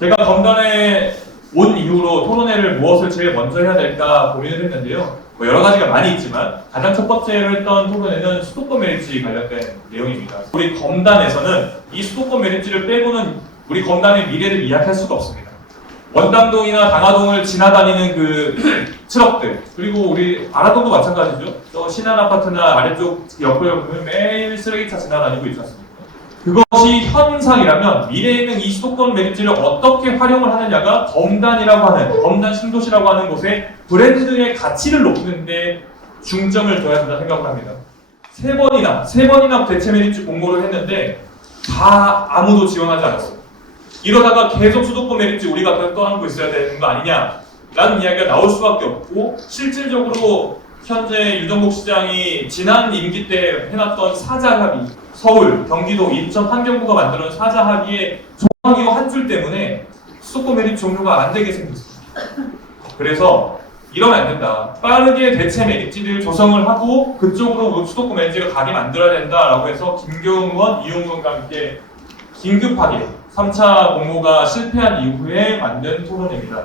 제가 검단에 온 이후로 토론회를 무엇을 제일 먼저 해야 될까 고민을 했는데요. 뭐 여러 가지가 많이 있지만 가장 첫 번째로 했던 토론회는 수도권 메리츠 관련된 내용입니다. 우리 검단에서는 이 수도권 메리츠를 빼고는 우리 검단의 미래를 이야기할 수가 없습니다. 원당동이나 당하동을 지나다니는 그 트럭들, 그리고 우리 아라동도 마찬가지죠. 저 신한 아파트나 아래쪽 옆에 보면 매일 쓰레기차 지나다니고 있지 않습니까? 그것이 현상이라면 미래에 있는 이 수도권 메리츠를 어떻게 활용을 하느냐가 검단이라고 하는, 검단 신도시라고 하는 곳의 브랜드의 가치를 높이는 데 중점을 둬야 된다 생각을 합니다. 세 번이나 대체 메리츠 공모를 했는데 다 아무도 지원하지 않았어요. 이러다가 계속 수도권 메리츠 우리가 계속 떠안고 있어야 되는 거 아니냐라는 이야기가 나올 수밖에 없고, 실질적으로 현재 유정복 시장이 지난 임기 때 해놨던 사자 합의, 서울, 경기도, 인천, 환경부가 만들어낸 사자 합의의 조항이고 한 줄 때문에 수도권 메리츠 종료가 안 되게 생겼습니다. 그래서 이러면 안 된다. 빠르게 대체 메리츠를 조성을 하고 그쪽으로 수도권 메리츠가 가게 만들어야 된다라고 해서 김교웅 의원, 이용우 의원과 함께 긴급하게 3차 공모가 실패한 이후에 만든 토론회입니다.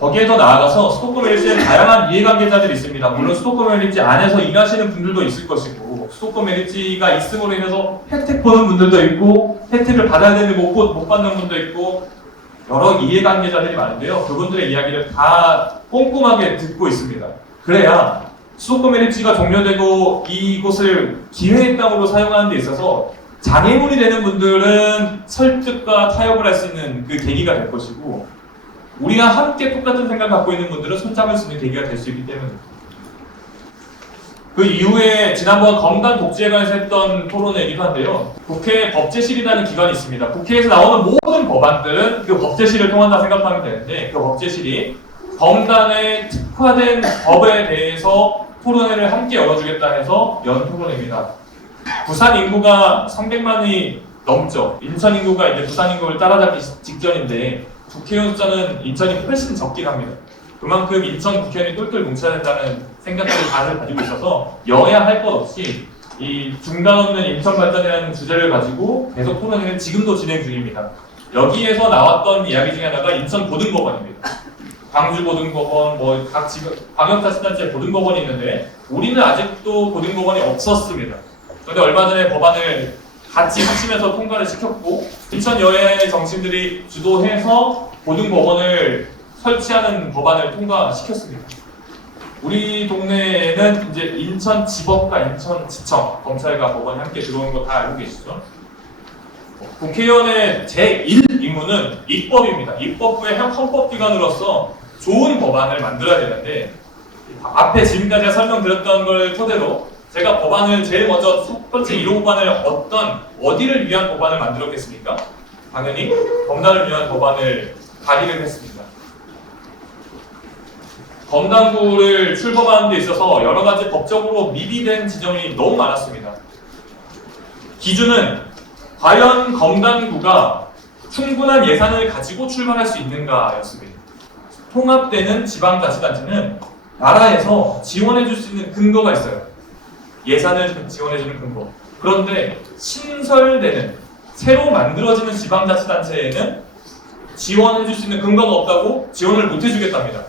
거기에 더 나아가서 수도권 메리츠에 다양한 이해관계자들이 있습니다. 물론 수도권 메리츠 안에서 일하시는 분들도 있을 것이고, 수도권 메리츠가 있음으로 인해서 혜택 보는 분들도 있고, 혜택을 받아야 되는데 못 받는 분도 있고, 여러 이해관계자들이 많은데요. 그분들의 이야기를 다 꼼꼼하게 듣고 있습니다. 그래야 수도권 메리츠가 종료되고 이곳을 기회의 땅으로 사용하는 데 있어서 장애물이 되는 분들은 설득과 타협을 할 수 있는 그 계기가 될 것이고, 우리가 함께 똑같은 생각을 갖고 있는 분들은 손잡을 수 있는 계기가 될 수 있기 때문입니다. 그 이후에 지난번 검단 독재에 관해서 했던 토론회이기도 한데요. 국회 법제실이라는 기관이 있습니다. 국회에서 나오는 모든 법안들은 그 법제실을 통한다 생각하면 되는데, 그 법제실이 검단에 특화된 법에 대해서 토론회를 함께 열어주겠다 해서 연 토론회입니다. 부산 인구가 300만이 넘죠. 인천 인구가 이제 부산 인구를 따라잡기 직전인데 국회의원 숫자는 인천이 훨씬 적긴 합니다. 그만큼 인천 국회의원이 똘똘 뭉쳐야 된다는 생각들을 다들 가지고 있어서 여야 할 것 없이 이 중간 없는 인천 발전이라는 주제를 가지고 계속 토론회를 지금도 진행 중입니다. 여기에서 나왔던 이야기 중에 하나가 인천 고등법원입니다. 광주 고등법원, 뭐 각 지금 광역자치단체 고등법원이 있는데 우리는 아직도 고등법원이 없었습니다. 그런데 얼마 전에 법안을 같이 합치면서 통과를 시켰고, 인천 여야의 정치인들이 주도해서 고등법원을 설치하는 법안을 통과시켰습니다. 우리 동네에는 이제 인천지법과 인천지청, 검찰과 법원이 함께 들어오는 거 다 알고 계시죠? 국회의원의 제1임무는 입법입니다. 입법부의 헌법기관으로서 좋은 법안을 만들어야 되는데, 앞에 지금까지 설명드렸던 걸 토대로 제가 법안을 제일 먼저 첫 번째 1호 법안을 어디를 위한 법안을 만들었겠습니까? 당연히 검단을 위한 법안을 발의를 했습니다. 검단부를 출범하는 데 있어서 여러 가지 법적으로 미비된 지점이 너무 많았습니다. 기준은 과연 검단부가 충분한 예산을 가지고 출발할 수 있는가였습니다. 통합되는 지방자치단체는 나라에서 지원해줄 수 있는 근거가 있어요. 예산을 지원해주는 근거. 그런데 신설되는, 새로 만들어지는 지방자치단체에는 지원해줄 수 있는 근거가 없다고 지원을 못해주겠답니다.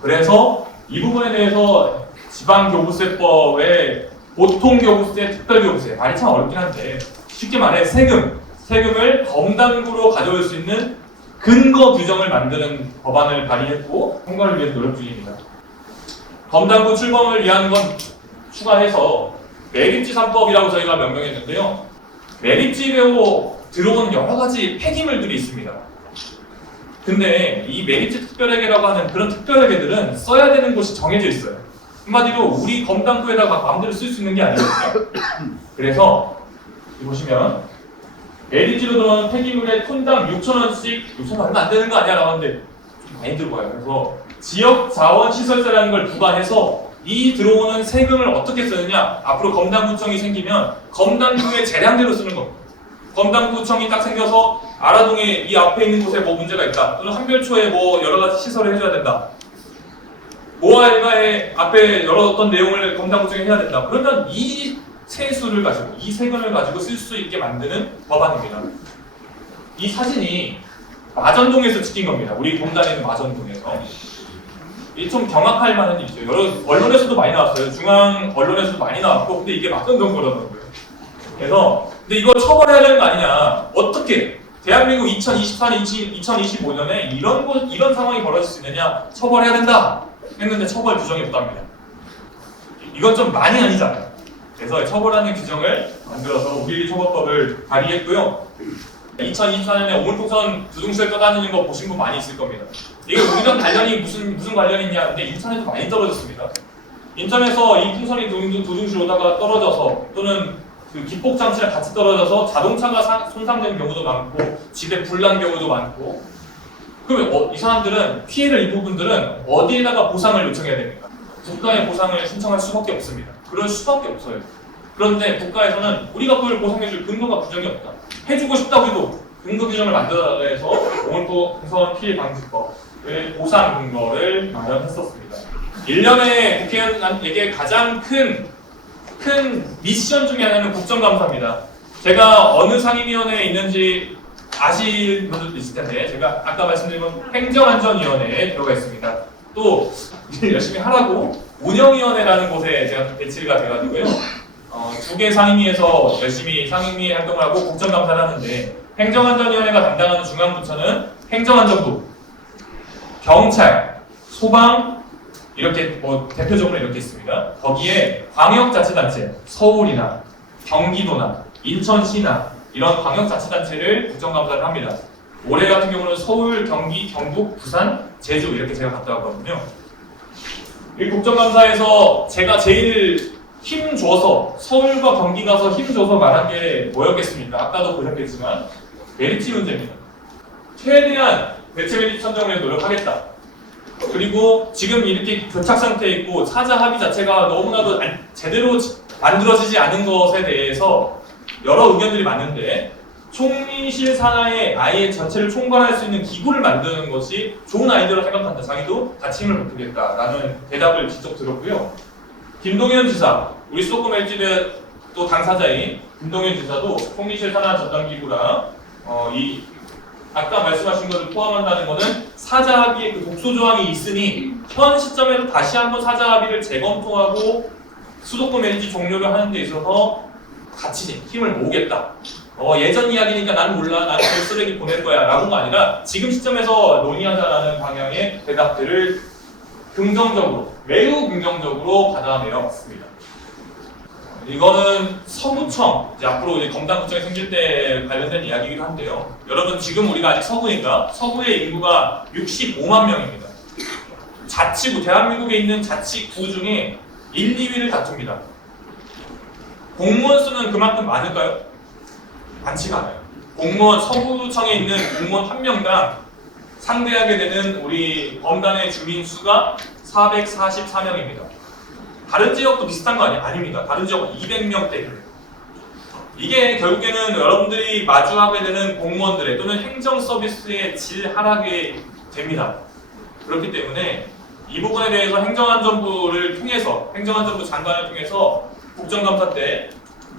그래서 이 부분에 대해서 지방교부세법의 보통교부세, 특별교부세, 말이 참 어렵긴 한데 쉽게 말해 세금을 검단부로 가져올 수 있는 근거 규정을 만드는 법안을 발의했고 통과를 위해 노력 중입니다. 검단부 출범을 위한 건 추가해서 메리츠 3법이라고 저희가 명명했는데요. 메리츠로 들어오는 여러 가지 폐기물들이 있습니다. 근데 이 메리츠 특별회계라고 하는 그런 특별회계들은 써야 되는 곳이 정해져 있어요. 한마디로 우리 검단부에다가 마음대로 쓸 수 있는 게 아니거든요. 그래서 보시면 메리츠로 들어오는 폐기물의 톤당 6,000원씩, 6,000원 얼마 안 되는 거 아니야? 라고 하는데 좀 많이 들어가요. 그래서 지역자원시설세라는 걸 부과해서 이 들어오는 세금을 어떻게 쓰느냐, 앞으로 검단구청이 생기면 검단부의 재량대로 쓰는 겁니다. 검단구청이 딱 생겨서 아라동에 이 앞에 있는 곳에 뭐 문제가 있다, 또는 한별초에 뭐 여러 가지 시설을 해줘야 된다, 모아일가에 앞에 여러 어떤 내용을 검단구청이 해야 된다. 그러면 이 세수를 가지고, 이 세금을 가지고 쓸 수 있게 만드는 법안입니다. 이 사진이 마전동에서 찍힌 겁니다. 우리 검단에 있는 마전동에서. 이 좀 경악할 만한 일이죠. 여러 언론에서도 많이 나왔어요. 중앙 언론에서도 많이 나왔고, 근데 이게 마전동 거라더라고요. 그래서 근데 이거 처벌해야 되는 거 아니냐? 어떻게 대한민국 2024년, 2025년에 이런 상황이 벌어질 수 있느냐? 처벌해야 된다 했는데 처벌 규정이 없답니다. 이건 좀 많이 아니잖아요. 그래서 처벌하는 규정을 만들어서 우리 처벌법을 발의했고요. 2024년에 오물풍선 두둥실 떠다니는 거 보신 분 많이 있을 겁니다. 이게 우리랑 관련이 무슨 관련이 있냐? 근데 인천에도 많이 떨어졌습니다. 인천에서 이 풍선이 두둥실 오다가 떨어져서 또는 그 기폭 장치랑 같이 떨어져서 자동차가 손상되는 경우도 많고 집에 불난 경우도 많고. 그러면 이 사람들은 피해를 입은 분들은 어디에다가 보상을 요청해야 됩니까? 국가에 보상을 신청할 수밖에 없습니다. 그럴 수밖에 없어요. 그런데 국가에서는 우리가 그걸 보상해줄 근거가 규정이 없다. 해주고 싶다고 해도 근거 규정을 만들어달라 해서 오물풍선 피해 방지법의 보상 근거를 마련했었습니다. 1년에 국회의원에게 가장 큰 미션 중에 하나는 국정감사입니다. 제가 어느 상임위원회에 있는지 아시는 분들도 있을 텐데 제가 아까 말씀드린 행정안전위원회에 들어가 있습니다. 또 일 열심히 하라고 운영위원회라는 곳에 제가 배치가 돼가지고요. 두 개 상임위에서 열심히 상임위 활동을 하고 국정감사를 하는데 행정안전위원회가 담당하는 중앙부처는 행정안전부, 경찰, 소방 이렇게 대표적으로 이렇게 있습니다. 거기에 광역자치단체, 서울이나 경기도나 인천시나 이런 광역자치단체를 국정감사를 합니다. 올해 같은 경우는 서울, 경기, 경북, 부산, 제주 이렇게 제가 갔다 왔거든요. 이 국정감사에서 제가 제일 힘줘서 서울과 경기 가서 힘줘서 말한 게 뭐였겠습니까? 아까도 보셨겠지만 메리츠 문제입니다. 최대한 대체 메리츠 선정을 위해 노력하겠다. 그리고 지금 이렇게 교착 상태에 있고 사자 합의 자체가 너무나도 제대로 만들어지지 않은 것에 대해서 여러 의견들이 많은데 총리실 산하에 아예 전체를 총괄할 수 있는 기구를 만드는 것이 좋은 아이디어라 생각한다. 자기도 같이 힘을 보태겠다라는 대답을 직접 들었고요. 김동연 지사, 우리 수도권 LG대 또 당사자인 김동연 지사도 총리실 산하 전담 기구랑 이 아까 말씀하신 것을 포함한다는 것은 사자 합의의 그 독소 조항이 있으니 현 시점에서 다시 한번 사자 합의를 재검토하고 수도권 LG 종료를 하는 데 있어서 같이 힘을 모으겠다. 예전 이야기니까 난 몰라, 나는 그 쓰레기 보낼 거야 라고가 아니라 지금 시점에서 논의하자라는 방향의 대답들을 긍정적으로, 매우 긍정적으로 받아내어 왔습니다. 이거는 서구청, 이제 앞으로 이제 검단구청이 생길 때 관련된 이야기이기도 한데요. 여러분 지금 우리가 아직 서구니까 서구의 인구가 65만 명입니다. 자치구, 대한민국에 있는 자치구 중에 1, 2위를 다툽니다. 공무원 수는 그만큼 많을까요? 많지가 않아요. 공무원, 서구청에 있는 공무원 한 명당 상대하게 되는 우리 검단의 주민 수가 444명입니다. 다른 지역도 비슷한 거 아닙니다. 다른 지역은 200명대. 이게 결국에는 여러분들이 마주하게 되는 공무원들의 또는 행정 서비스의 질 하락이 됩니다. 그렇기 때문에 이 부분에 대해서 행정안전부를 통해서, 행정안전부 장관을 통해서 국정감사 때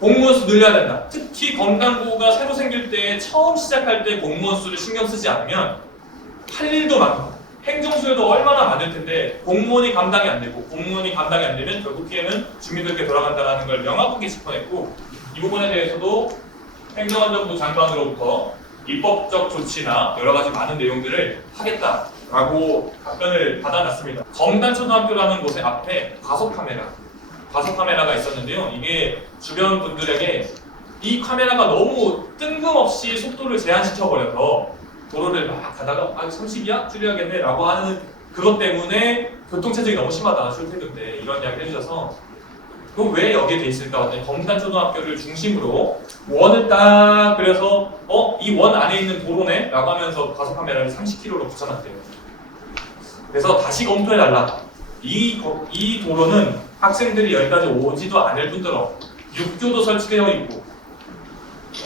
공무원 수 늘려야 된다. 특히 검단부가 새로 생길 때 처음 시작할 때 공무원 수를 신경 쓰지 않으면 할 일도 많고 행정수요도 얼마나 많을 텐데 공무원이 감당이 안 되고 공무원이 감당이 안 되면 결국 피해는 주민들께 돌아간다는 걸 명확하게 짚어냈고 이 부분에 대해서도 행정안전부 장관으로부터 입법적 조치나 여러 가지 많은 내용들을 하겠다라고 답변을 받아놨습니다. 검단초등학교라는 곳의 앞에 과속 카메라가 있었는데요. 이게 주변 분들에게 이 카메라가 너무 뜬금없이 속도를 제한시켜버려서 도로를 막 가다가 30이야? 줄여야겠네 라고 하는 그것 때문에 교통체증이 너무 심하다 출퇴근 때 이런 이야기 해주셔서 그럼 왜 여기에 돼 있을까 했더니 검단초등학교를 중심으로 원을 딱 그려서 이 원 안에 있는 도로네? 라고 하면서 과속 카메라를 30km로 붙여놨대요. 그래서 다시 검토해달라. 이 도로는 학생들이 여기까지 오지도 않을 뿐더러 육교도 설치되어 있고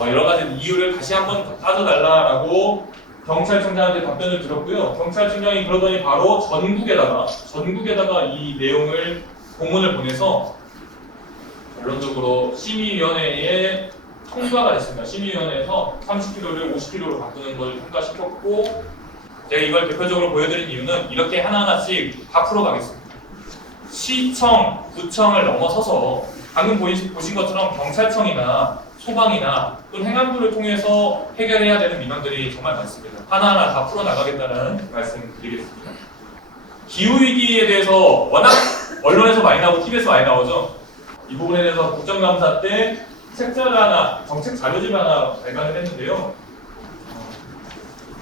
여러 가지 이유를 다시 한번 따져달라라고 경찰청장한테 답변을 들었고요. 경찰청장이 그러더니 바로 전국에다가 이 내용을 공문을 보내서 결론적으로 심의위원회에 통과가 됐습니다. 심의위원회에서 30kg를 50kg로 바꾸는 걸 통과시켰고, 제가 이걸 대표적으로 보여드린 이유는 이렇게 하나하나씩 다 풀어가겠습니다. 시청, 구청을 넘어서서 방금 보신 것처럼 경찰청이나 소방이나 또는 행안부를 통해서 해결해야 되는 민원들이 정말 많습니다. 하나하나 다 풀어나가겠다는 말씀을 드리겠습니다. 기후위기에 대해서 워낙 언론에서 많이 나오고 TV에서 많이 나오죠. 이 부분에 대해서 국정감사 때 책자를 하나, 정책 자료집을 하나 발간을 했는데요.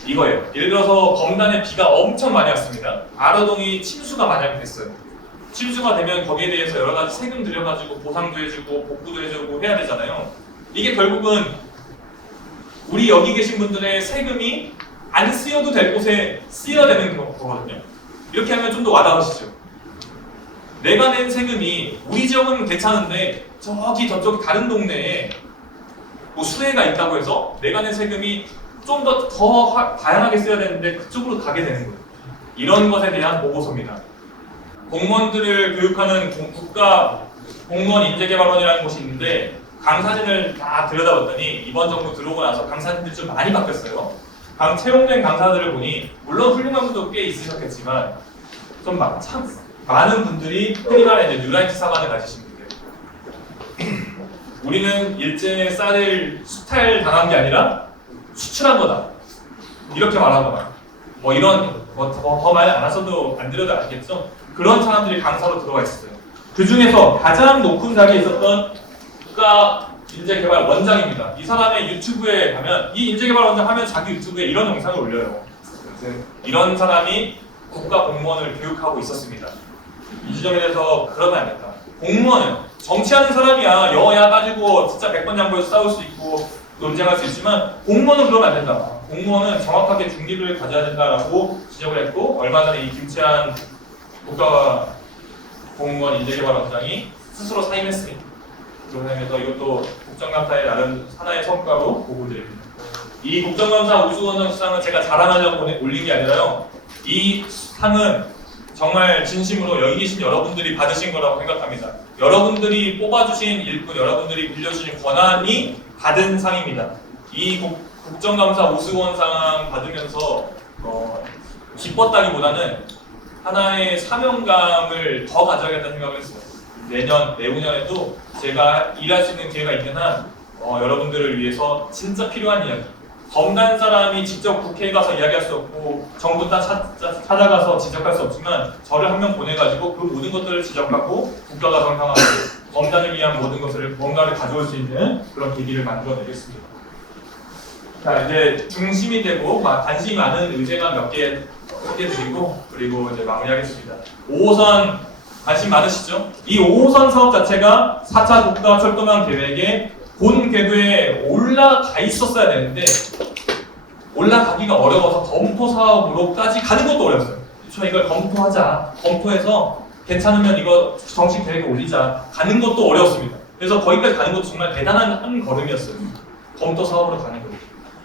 이거예요. 예를 들어서 검단에 비가 엄청 많이 왔습니다. 아르동이 침수가 만약에 됐어요. 침수가 되면 거기에 대해서 여러 가지 세금 들여가지고 보상도 해주고 복구도 해주고 해야 되잖아요. 이게 결국은 우리 여기 계신 분들의 세금이 안 쓰여도 될 곳에 쓰여야 되는 거거든요. 이렇게 하면 좀 더 와닿으시죠? 내가 낸 세금이 우리 지역은 괜찮은데 저기 저쪽 다른 동네에 뭐 수해가 있다고 해서 내가 낸 세금이 좀 더 다양하게 써야 되는데 그쪽으로 가게 되는 거예요. 이런 것에 대한 보고서입니다. 공무원들을 교육하는 국가 공무원 인재개발원이라는 곳이 있는데 강사진을 다 들여다봤더니 이번 정부 들어오고 나서 강사진들이 좀 많이 바뀌었어요. 채용된 강사들을 보니 물론 훌륭한 분도 꽤 있으셨겠지만 좀 참 많은 분들이 흔히 말하는 뉴라이트 사관을 가지신 분들. 우리는 일제에 쌀을 수탈 당한 게 아니라 수출한 거다. 이렇게 말하거나 뭐 이런 더 많이 안 하셔도 안 들어도 알겠죠? 그런 사람들이 강사로 들어와 있었어요. 그 중에서 가장 높은 자리에 있었던 국가 인재개발원장입니다. 이 사람의 유튜브에 가면 이 인재개발원장 하면 자기 유튜브에 이런 영상을 올려요. 이런 사람이 국가 공무원을 교육하고 있었습니다. 이 지점에 대해서 그러면 안 된다. 공무원은 정치하는 사람이야. 여야 따지고 진짜 100번 양보해서 싸울 수 있고 논쟁할 수 있지만 공무원은 그러면 안 된다. 공무원은 정확하게 중립을 가져야 된다라고 지적을 했고 얼마 전에 이 김치한 국가 공무원 인재개발원장이 스스로 사임했습니다. 그러면서 이것도 국정감사의 나름 하나의 성과로 보고 드립니다. 이 국정감사 우수원장 수상은 제가 자랑하려고 올린 게 아니라요. 이 상은 정말 진심으로 여기 계신 여러분들이 받으신 거라고 생각합니다. 여러분들이 뽑아주신 일꾼, 여러분들이 빌려주신 권한이 받은 상입니다. 이 국정감사 우수원상 받으면서 기뻤다기보다는 하나의 사명감을 더 가져야겠다는 생각을 했어요. 내년, 내후년에도 제가 일할 수 있는 기회가 있는 한 여러분들을 위해서 진짜 필요한 이야기. 검단 사람이 직접 국회에 가서 이야기할 수 없고 정부 다 찾아가서 지적할 수 없지만 저를 한 명 보내가지고 그 모든 것들을 지적하고 국가가 정상하고 검단을 위한 모든 것을 뭔가를 가져올 수 있는 그런 계기를 만들어내겠습니다. 자, 이제 중심이 되고 관심이 많은 의제만 몇 개 소개해드리고 그리고 이제 마무리하겠습니다. 5호선 관심 많으시죠? 이 5호선 사업 자체가 4차 국가철도망 계획의 본 궤도에 올라가 있었어야 되는데 올라가기가 어려워서 검토 사업으로까지 가는 것도 어려웠어요. 저 이걸 검토하자. 검토해서 괜찮으면 이거 정식 계획에 올리자. 가는 것도 어려웠습니다. 그래서 거기까지 가는 것도 정말 대단한 한 걸음이었어요. 검토 사업으로 가는 거예요.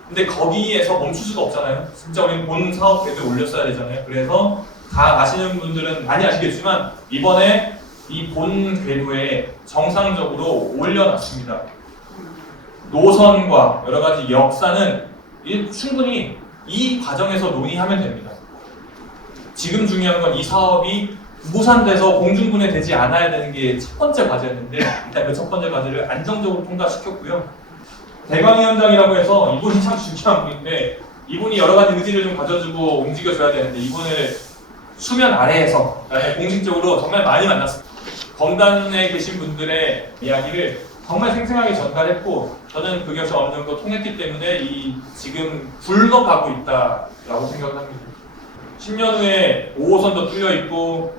근데 거기에서 멈출 수가 없잖아요. 진짜 우리는 본 사업 궤도에 올렸어야 되잖아요. 그래서 다 아시는 분들은 많이 아시겠지만 이번에 이 본 궤도에 정상적으로 올려놨습니다. 노선과 여러 가지 역사는 충분히 이 과정에서 논의하면 됩니다. 지금 중요한 건 이 사업이 무산돼서 공중분해되지 않아야 되는 게 첫 번째 과제였는데 일단 그 첫 번째 과제를 안정적으로 통과시켰고요. 대광위원장이라고 해서 이분이 참 중요한 분인데 이분이 여러 가지 의지를 좀 가져주고 움직여줘야 되는데 이분을 수면 아래에서 공식적으로 정말 많이 만났습니다. 검단에 계신 분들의 이야기를 정말 생생하게 전달했고 저는 그것이 어느 정도 통했기 때문에 이 지금 굴러가고 있다라고 생각합니다. 10년 후에 5호선도 뚫려 있고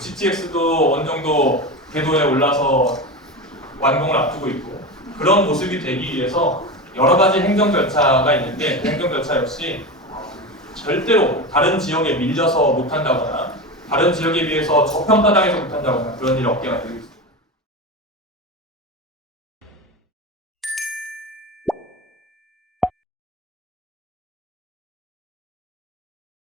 GTX도 어느 정도 궤도에 올라서 완공을 앞두고 있고 그런 모습이 되기 위해서 여러 가지 행정 절차가 있는데 그 행정 절차 역시 절대로 다른 지역에 밀려서 못한다거나 다른 지역에 비해서 저평가당해서 못한다거나 그런 일이 없게 만들고 있습니다.